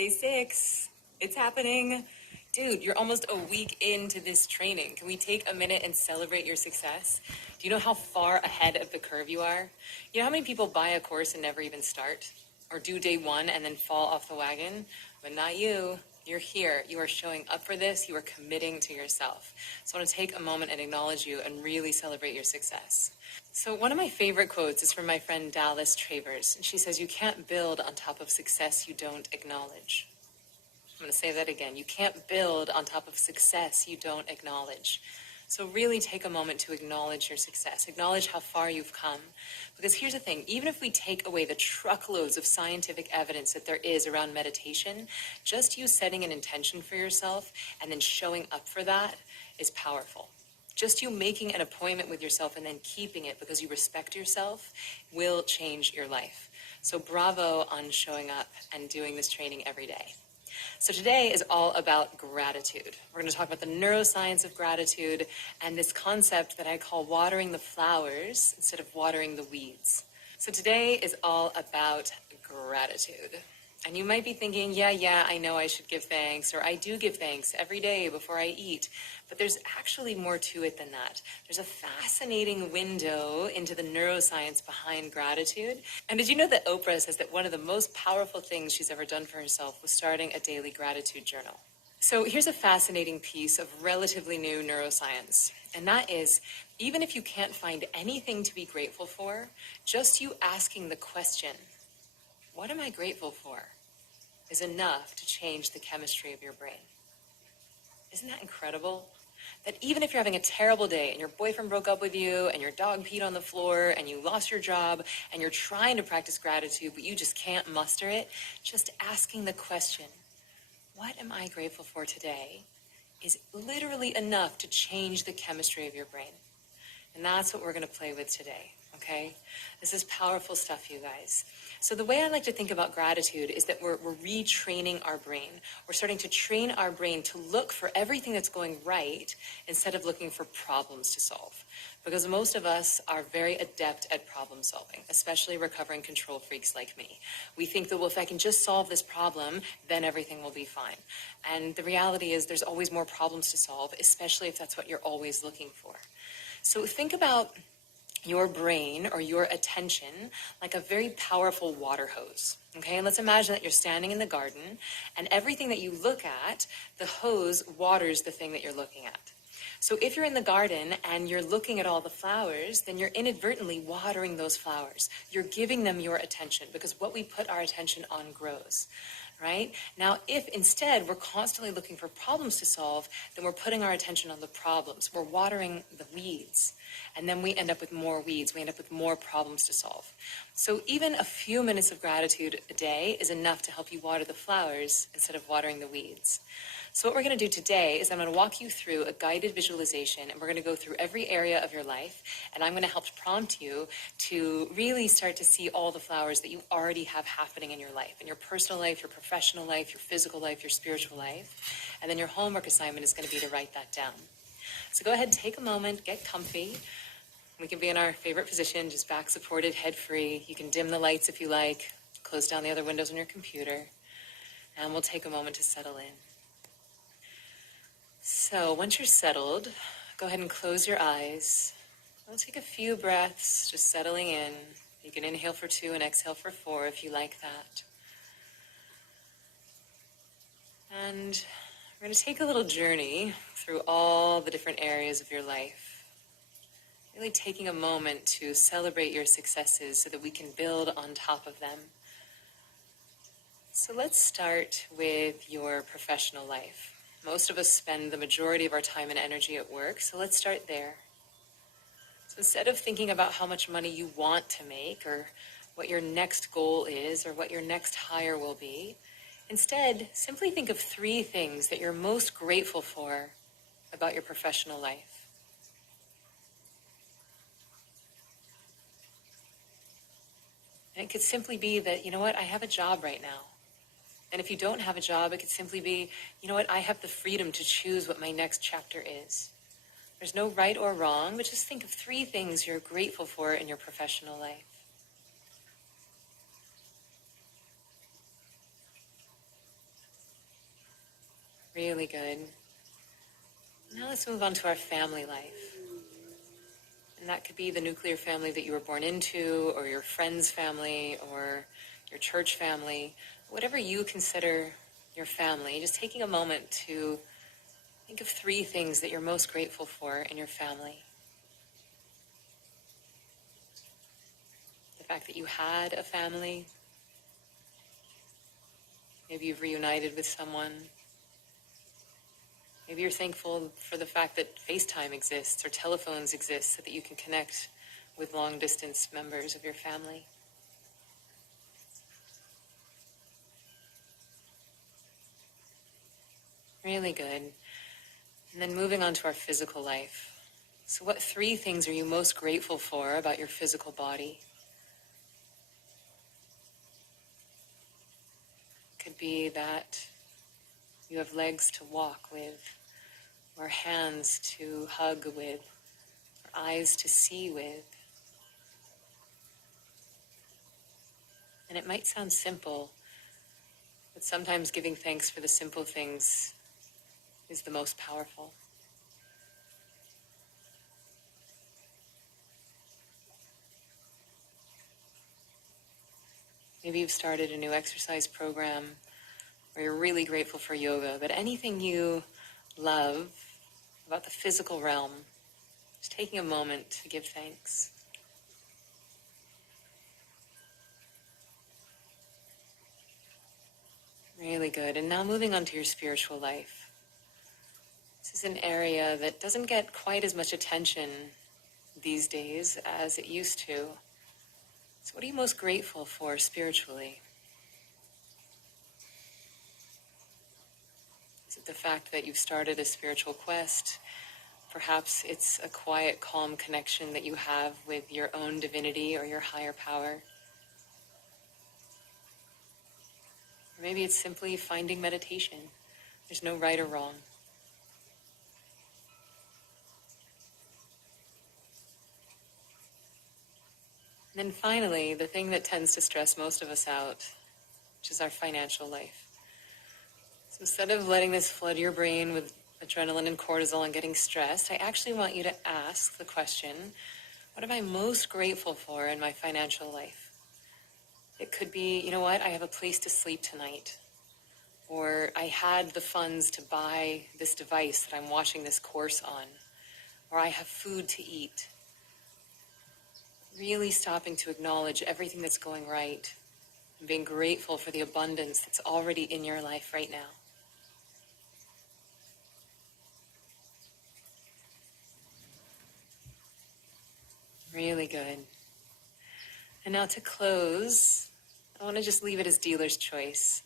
Day 6. It's happening. Dude, you're almost a week into this training. Can we take a minute and celebrate your success? Do you know how far ahead of the curve you are? You know how many people buy a course and never even start? Or do day 1 and then fall off the wagon? But not you. You're here. You are showing up for this. You are committing to yourself. So I want to take a moment and acknowledge you and really celebrate your success. So one of my favorite quotes is from my friend Dallas Travers. And she says, "You can't build on top of success you don't acknowledge." I'm going to say that again. You can't build on top of success you don't acknowledge. So really take a moment to acknowledge your success. Acknowledge how far you've come. Because here's the thing, even if we take away the truckloads of scientific evidence that there is around meditation, just you setting an intention for yourself and then showing up for that is powerful. Just you making an appointment with yourself and then keeping it because you respect yourself will change your life. So bravo on showing up and doing this training every day. So today is all about gratitude. We're going to talk about the neuroscience of gratitude and this concept that I call watering the flowers instead of watering the weeds. So today is all about gratitude. And you might be thinking, yeah, I know I should give thanks, or I do give thanks every day before I eat. But there's actually more to it than that. There's a fascinating window into the neuroscience behind gratitude. And did you know that Oprah says that one of the most powerful things she's ever done for herself was starting a daily gratitude journal? So here's a fascinating piece of relatively new neuroscience. And that is, even if you can't find anything to be grateful for, just you asking the question, "What am I grateful for?" is enough to change the chemistry of your brain. Isn't that incredible? That even if you're having a terrible day and your boyfriend broke up with you and your dog peed on the floor and you lost your job and you're trying to practice gratitude but you just can't muster it, just asking the question, "What am I grateful for today?" is literally enough to change the chemistry of your brain. And that's what we're going to play with today, okay? This is powerful stuff, you guys. So the way I like to think about gratitude is that we're retraining our brain. We're starting to train our brain to look for everything that's going right instead of looking for problems to solve. Because most of us are very adept at problem solving, especially recovering control freaks like me. We think that, well, if I can just solve this problem, then everything will be fine. And the reality is there's always more problems to solve, especially if that's what you're always looking for. So think about your brain or your attention like a very powerful water hose. Okay, and let's imagine that you're standing in the garden and everything that you look at, the hose waters the thing that you're looking at. So if you're in the garden and you're looking at all the flowers, then you're inadvertently watering those flowers. You're giving them your attention because what we put our attention on grows. Right? Now, if instead we're constantly looking for problems to solve, then we're putting our attention on the problems. We're watering the weeds. And then we end up with more weeds. We end up with more problems to solve. So even a few minutes of gratitude a day is enough to help you water the flowers instead of watering the weeds. So what we're going to do today is I'm going to walk you through a guided visualization, and we're going to go through every area of your life, and I'm going to help prompt you to really start to see all the flowers that you already have happening in your life, in your personal life, your professional life, your physical life, your spiritual life. And then your homework assignment is going to be to write that down. So go ahead and take a moment, get comfy. We can be in our favorite position, just back supported, head free. You can dim the lights if you like, close down the other windows on your computer, and we'll take a moment to settle in. So once you're settled, go ahead and close your eyes. We'll take a few breaths, just settling in. You can inhale for 2 and exhale for 4 if you like that. And we're going to take a little journey through all the different areas of your life. Really taking a moment to celebrate your successes so that we can build on top of them. So let's start with your professional life. Most of us spend the majority of our time and energy at work, so let's start there. So instead of thinking about how much money you want to make or what your next goal is or what your next hire will be, instead, simply think of 3 things that you're most grateful for about your professional life. And it could simply be that, you know what, I have a job right now. And if you don't have a job, it could simply be, you know what, I have the freedom to choose what my next chapter is. There's no right or wrong, but just think of 3 things you're grateful for in your professional life. Really good. Now let's move on to our family life. And that could be the nuclear family that you were born into, or your friend's family, or your church family, whatever you consider your family. Just taking a moment to think of 3 things that you're most grateful for in your family. The fact that you had a family. Maybe you've reunited with someone. Maybe you're thankful for the fact that FaceTime exists or telephones exist so that you can connect with long-distance members of your family. Really good. And then moving on to our physical life. So what 3 things are you most grateful for about your physical body? Could be that you have legs to walk with, or hands to hug with, or eyes to see with. And it might sound simple, but sometimes giving thanks for the simple things is the most powerful. Maybe you've started a new exercise program, or you're really grateful for yoga, but anything you love about the physical realm, just taking a moment to give thanks. Really good. And now moving on to your spiritual life. This is an area that doesn't get quite as much attention these days as it used to. So what are you most grateful for spiritually? Is it the fact that you've started a spiritual quest? Perhaps it's a quiet, calm connection that you have with your own divinity or your higher power. Or maybe it's simply finding meditation. There's no right or wrong. And then finally, the thing that tends to stress most of us out, which is our financial life. So instead of letting this flood your brain with adrenaline and cortisol and getting stressed, I actually want you to ask the question, what am I most grateful for in my financial life? It could be, you know what, I have a place to sleep tonight. Or I had the funds to buy this device that I'm watching this course on. Or I have food to eat. Really stopping to acknowledge everything that's going right and being grateful for the abundance that's already in your life right now. Really good. And now to close, I want to just leave it as dealer's choice.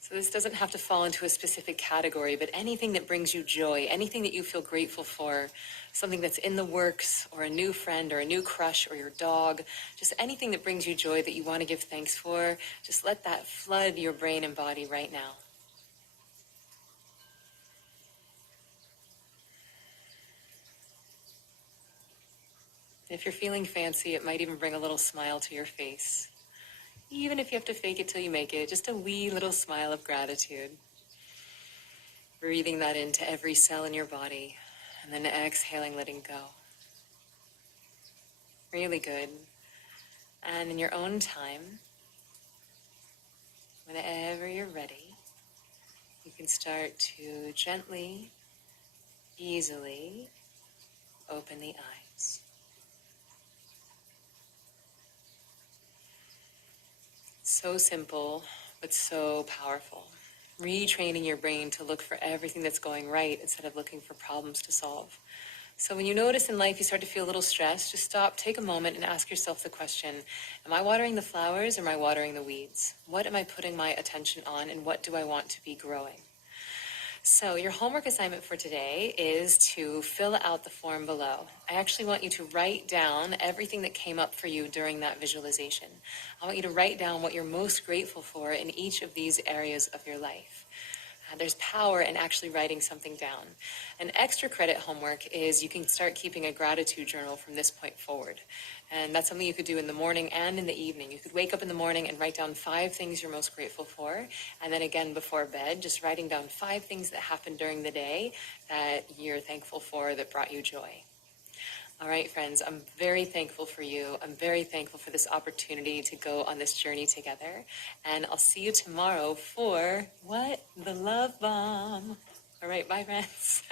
So this doesn't have to fall into a specific category, but anything that brings you joy, anything that you feel grateful for, something that's in the works, or a new friend, or a new crush, or your dog, just anything that brings you joy that you want to give thanks for, just let that flood your brain and body right now. And if you're feeling fancy, it might even bring a little smile to your face. Even if you have to fake it till you make it, just a wee little smile of gratitude. Breathing that into every cell in your body, and then exhaling, letting go. Really good. And in your own time, whenever you're ready, you can start to gently, easily open the eyes. So simple, but so powerful. Retraining your brain to look for everything that's going right instead of looking for problems to solve. So when you notice in life you start to feel a little stressed, just stop, take a moment and ask yourself the question, am I watering the flowers or am I watering the weeds? What am I putting my attention on and what do I want to be growing? So your homework assignment for today is to fill out the form below. I actually want you to write down everything that came up for you during that visualization. I want you to write down what you're most grateful for in each of these areas of your life. There's power in actually writing something down. An extra credit homework is you can start keeping a gratitude journal from this point forward. And that's something you could do in the morning and in the evening. You could wake up in the morning and write down 5 things you're most grateful for. And then again before bed, just writing down 5 things that happened during the day that you're thankful for that brought you joy. All right, friends, I'm very thankful for you. I'm very thankful for this opportunity to go on this journey together. And I'll see you tomorrow for what? The Love Bomb. All right, bye, friends.